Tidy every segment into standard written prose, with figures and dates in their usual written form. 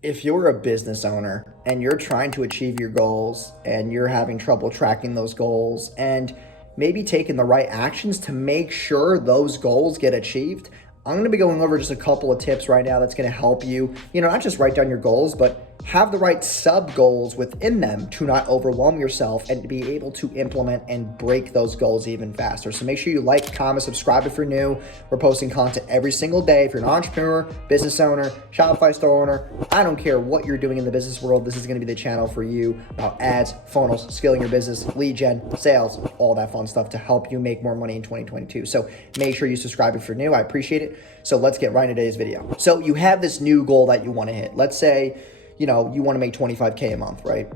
If you're a business owner and you're trying to achieve your goals and you're having trouble tracking those goals and maybe taking the right actions to make sure those goals get achieved, I'm going to be going over just a couple of tips right now that's going to help you, not just write down your goals, but have the right sub goals within them to not overwhelm yourself and to be able to implement and break those goals even faster. So make sure you like, comment, subscribe if you're new. We're posting content every single day. If you're an entrepreneur, business owner, Shopify store owner, I don't care what you're doing in the business world, this is going to be the channel for you about ads, funnels, scaling your business, lead gen, sales, all that fun stuff to help you make more money in 2022. So make sure you subscribe if you're new. I appreciate it. So let's get right into today's video. So you have this new goal that you want to hit. Let's say you want to make 25K a month, right?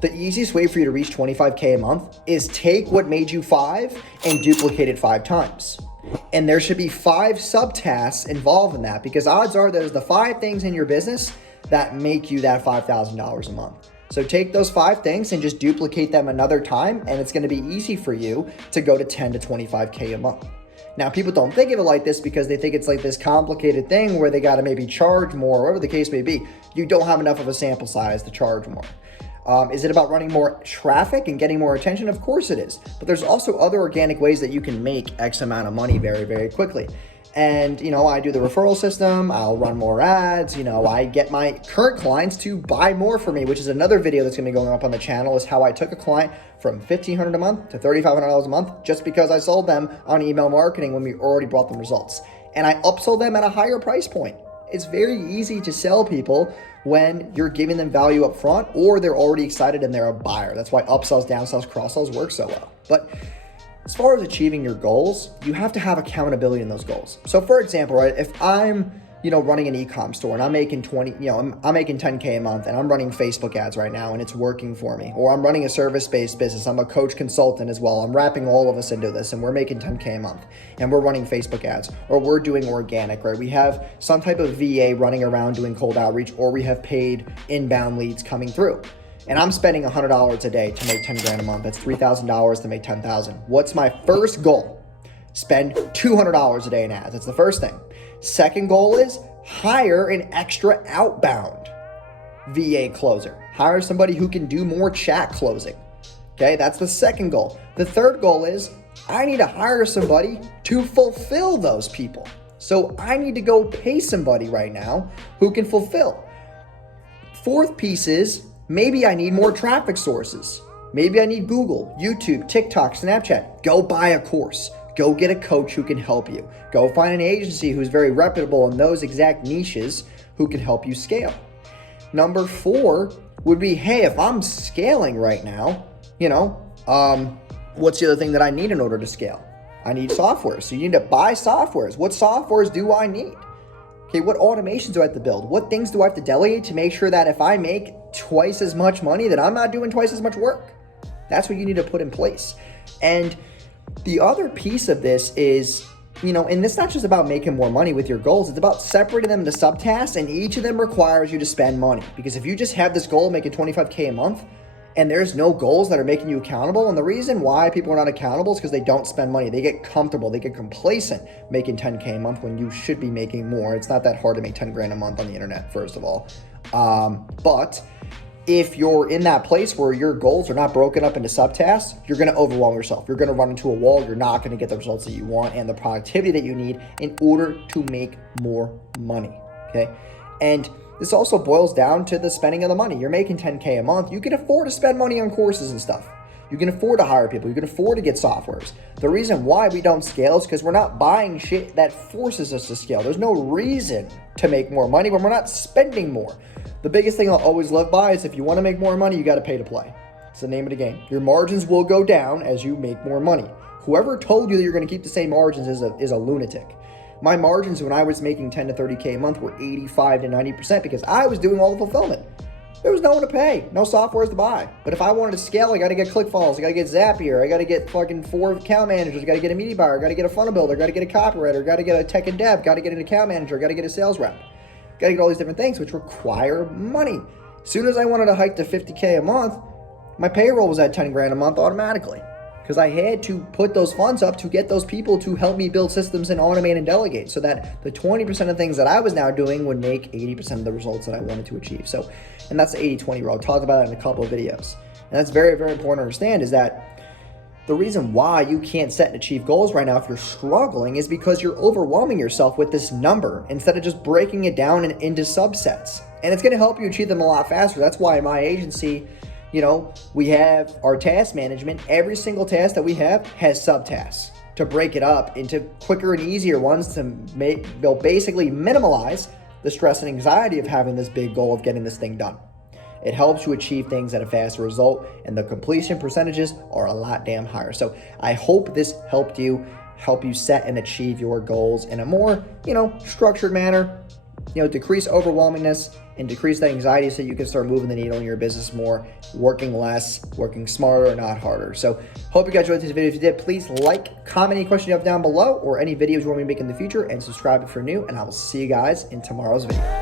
The easiest way for you to reach 25K a month is take what made you 5 and duplicate it 5 times. And there should be 5 subtasks involved in that, because odds are there's the 5 things in your business that make you that $5,000 a month. So take those 5 things and just duplicate them another time, and it's going to be easy for you to go to 10 to 25K a month. Now, people don't think of it like this because they think it's like this complicated thing where they got to maybe charge more, or whatever the case may be. You don't have enough of a sample size to charge more. Is it about running more traffic and getting more attention? Of course it is. But there's also other organic ways that you can make X amount of money very, very quickly. And, I do the referral system. I'll run more ads. I get my current clients to buy more for me, which is another video that's going to be going up on the channel, is how I took a client from $1,500 a month to $3,500 a month just because I sold them on email marketing when we already brought them results. And I upsold them at a higher price point. It's very easy to sell people when you're giving them value up front or they're already excited and they're a buyer. That's why upsells, downsells, cross-sells work so well. But as far as achieving your goals, you have to have accountability in those goals. So for example, right, if I'm, running an e-com store and I'm making I'm making 10K a month and I'm running Facebook ads right now and it's working for me, or I'm running a service-based business, I'm a coach consultant as well, I'm wrapping all of us into this and we're making 10K a month and we're running Facebook ads, or we're doing organic, right? We have some type of VA running around doing cold outreach, or we have paid inbound leads coming through. And I'm spending $100 a day to make 10 grand a month. That's $3,000 to make 10,000. What's my first goal? Spend $200 a day in ads. That's the first thing. Second goal is hire an extra outbound VA closer. Hire somebody who can do more chat closing. Okay, that's the second goal. The third goal is I need to hire somebody to fulfill those people. So I need to go pay somebody right now who can fulfill. Fourth piece is maybe I need more traffic sources. Maybe I need Google, YouTube, TikTok, Snapchat. Go buy a course. Go get a coach who can help you. Go find an agency who's very reputable in those exact niches who can help you scale. Number 4 would be, hey, if I'm scaling right now, what's the other thing that I need in order to scale? I need software. So you need to buy softwares. What softwares do I need? Okay, what automations do I have to build? What things do I have to delegate to make sure that if I make twice as much money, that I'm not doing twice as much work? That's what you need to put in place. And the other piece of this is, and it's not just about making more money with your goals, it's about separating them into subtasks, and each of them requires you to spend money. Because if you just have this goal of making 25K a month, and there's no goals that are making you accountable, and the reason why people are not accountable is because they don't spend money. They get comfortable, they get complacent making 10K a month when you should be making more. It's not that hard to make 10 grand a month on the internet, first of all. But if you're in that place where your goals are not broken up into subtasks, you're going to overwhelm yourself. You're going to run into a wall. You're not going to get the results that you want and the productivity that you need in order to make more money. Okay. And this also boils down to the spending of the money. You're making 10K a month. You can afford to spend money on courses and stuff. You can afford to hire people. You can afford to get softwares. The reason why we don't scale is because we're not buying shit that forces us to scale. There's no reason to make more money when we're not spending more. The biggest thing I'll always live by is if you want to make more money, you got to pay to play. It's the name of the game. Your margins will go down as you make more money. Whoever told you that you're going to keep the same margins is a lunatic. My margins when I was making 10 to 30K a month were 85 to 90% because I was doing all the fulfillment. There was no one to pay, no softwares to buy. But if I wanted to scale, I got to get ClickFunnels, I got to get Zapier, I got to get fucking 4 account managers, I got to get a media buyer, I got to get a funnel builder, I got to get a copywriter, I got to get a tech and dev, got to get an account manager, I got to get a sales rep. Got to get all these different things, which require money. As soon as I wanted to hike to 50K a month, my payroll was at 10 grand a month automatically. because I had to put those funds up to get those people to help me build systems and automate and delegate, so that the 20% of things that I was now doing would make 80% of the results that I wanted to achieve. So, and that's the 80-20 rule. I'll talk about that in a couple of videos. And that's very, very important to understand, is that the reason why you can't set and achieve goals right now if you're struggling is because you're overwhelming yourself with this number instead of just breaking it down into subsets. And it's going to help you achieve them a lot faster. That's why in my agency, we have our task management. Every single task that we have has subtasks to break it up into quicker and easier ones to basically minimize the stress and anxiety of having this big goal of getting this thing done. It helps you achieve things at a faster result, and the completion percentages are a lot damn higher. So I hope this help you set and achieve your goals in a more, structured manner, decrease overwhelmingness and decrease that anxiety so you can start moving the needle in your business more, working less, working smarter, not harder. So hope you guys enjoyed this video. If you did, please like, comment any questions you have down below or any videos you want me to make in the future, and subscribe if you're new, and I will see you guys in tomorrow's video.